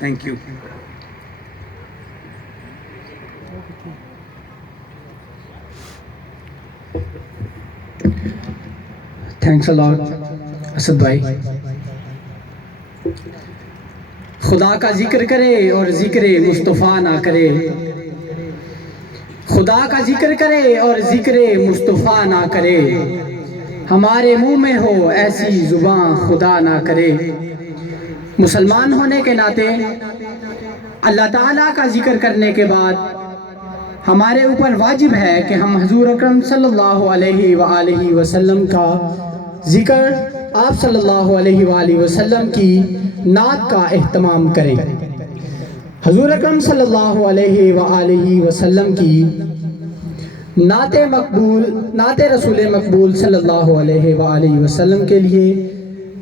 Thank you. Thanks a lot, Asad بھائی. خدا کا ذکر کرے اور ذکر مصطفیٰ نہ کرے، خدا کا ذکر کرے اور ذکر مصطفیٰ نہ کرے، ہمارے منہ میں ہو ایسی زبان خدا نہ کرے. مسلمان ہونے کے ناطے اللہ تعالیٰ کا ذکر کرنے کے بعد ہمارے اوپر واجب ہے کہ ہم حضور اکرم صلی اللہ علیہ وآلہ وسلم کا ذکر، آپ صلی اللہ علیہ وآلہ وسلم کی نعت کا اہتمام کریں. حضور اکرم صلی اللہ علیہ وآلہ وسلم کی نعت مقبول، نعت رسول مقبول صلی اللہ علیہ وآلہ وسلم کے لیے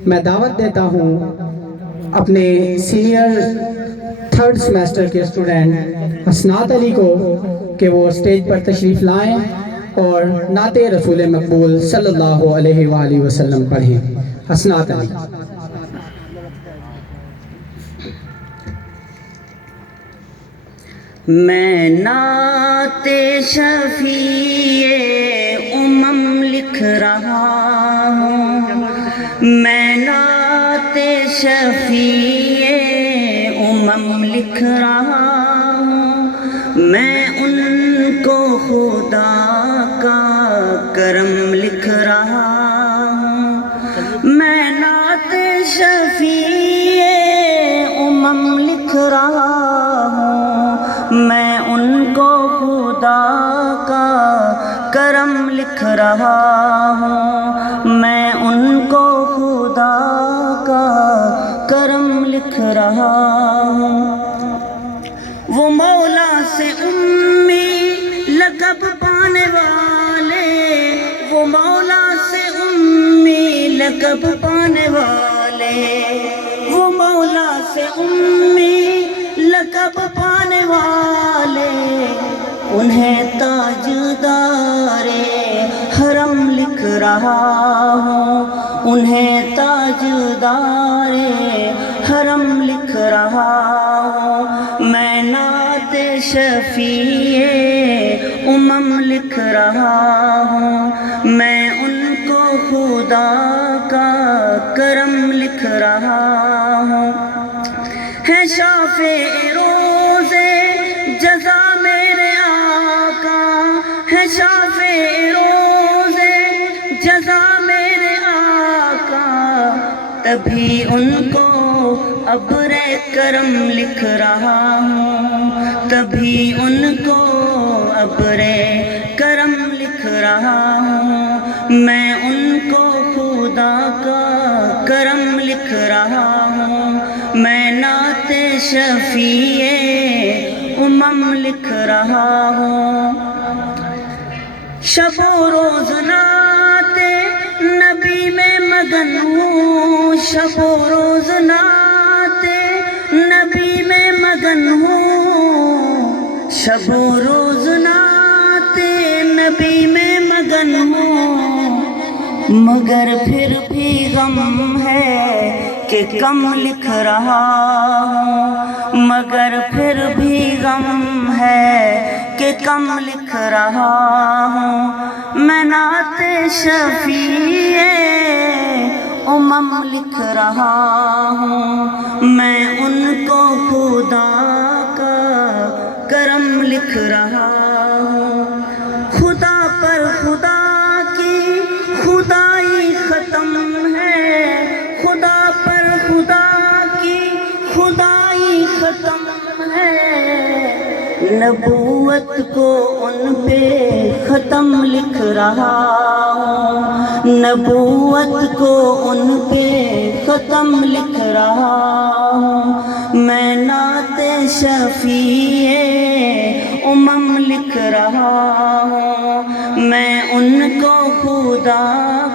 میں دعوت دیتا ہوں اپنے سینئر 3rd سیمیسٹر کے اسٹوڈنٹ حسنات علی کو کہ وہ اسٹیج پر تشریف لائیں اور نعت رسول مقبول صلی اللہ علیہ وآلہ وسلم پڑھیں. حسنات علی. میں نعت شفیع امم لکھ رہا ہوں، میں نعت شفیع امم لکھ رہا ہوں، میں ان کو خدا کا کرم لکھ رہا ہوں. میں نعت شفیع امم لکھ رہا ہوں، میں ان کو خدا کا کرم لکھ رہا ہوں، میں ان کو خدا کا کرم لکھ رہا ہوں. وہ مولا سے امی لقب پانے والے، وہ مولا سے امی لقب پانے والے، وہ مولا سے امی لقب پانے والے، انہیں تاجدار حرم لکھ رہا ہوں، انہیں تاجدار حرم لکھ رہا ہوں. میں نعت شفیع امم لکھ رہا ہوں، میں ان کو خدا کا کرم لکھ رہا ہوں. ہے شافع روز جزا میرے آقا، ہے شافع روز جزا میرے آقا، تبھی ان کو ابر کرم لکھ رہا ہوں، تبھی ان کو ابر کرم لکھ رہا ہوں. میں ان کو خدا کا کرم لکھ رہا ہوں، میں نعت شفیع امم لکھ رہا ہوں. شب و روز نعت نبی میں مگن ہوں، شب و روز نعت نبی میں مگن ہوں، شب و روز نعت نبی میں مگن ہوں. مگر پھر بھی غم ہے کہ کم لکھ رہا ہوں، مگر پھر بھی غم ہے کہ کم لکھ رہا ہوں. میں نعت شفیع امم لکھ رہا ہوں، میں ان کو خدا کا کرم لکھ رہا ہوں. خدا پر خدا کی خدائی ختم ہے، خدا پر خدا کی خدائی ختم ہے، نبوت کو ان پہ ختم لکھ رہا ہوں، نبوت کو ان پہ ختم لکھ رہا ہوں. میں نعت شفیع امم لکھ رہا ہوں، میں ان کو خدا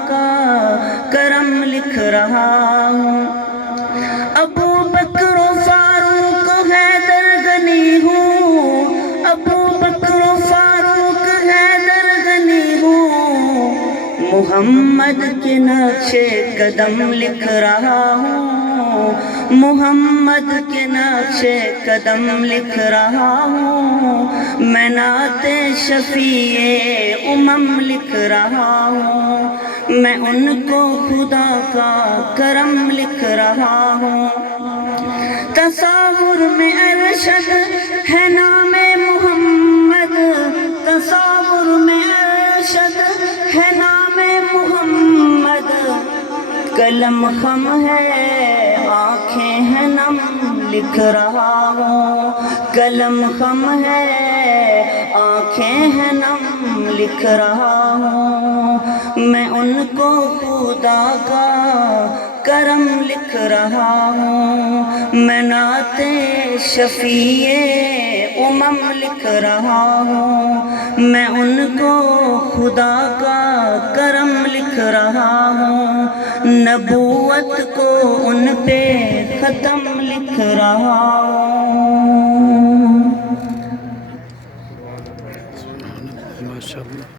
کا کرم لکھ رہا ہوں. ابو بکر و فاروق حیدر غنی ہوں، ابو بکر و فاروق حیدر غنی ہوں، محمد کے نقش قدم لکھ رہا ہوں، ہوں، محمد کے نقش قدم لکھ رہا ہوں، میں نعت شفیع امم لکھ رہا ہوں، میں ان کو خدا کا کرم لکھ رہا ہوں۔ تصاور میں ارشد ہے نام محمد، تصاور میں ارشد ہے نام محمد، قلم خم ہے آنکھیں ہیں نم لکھ رہا ہوں، قلم خم ہے آنکھیں ہیں نم لکھ رہا ہوں، میں ان کو خدا کا کرم لکھ رہا ہوں، میں نعت شفیع امم لکھ رہا ہوں، میں ان کو خدا کا کرم لکھ رہا ہوں، نبوت کو ان پہ ختم لکھ رہا ہوں۔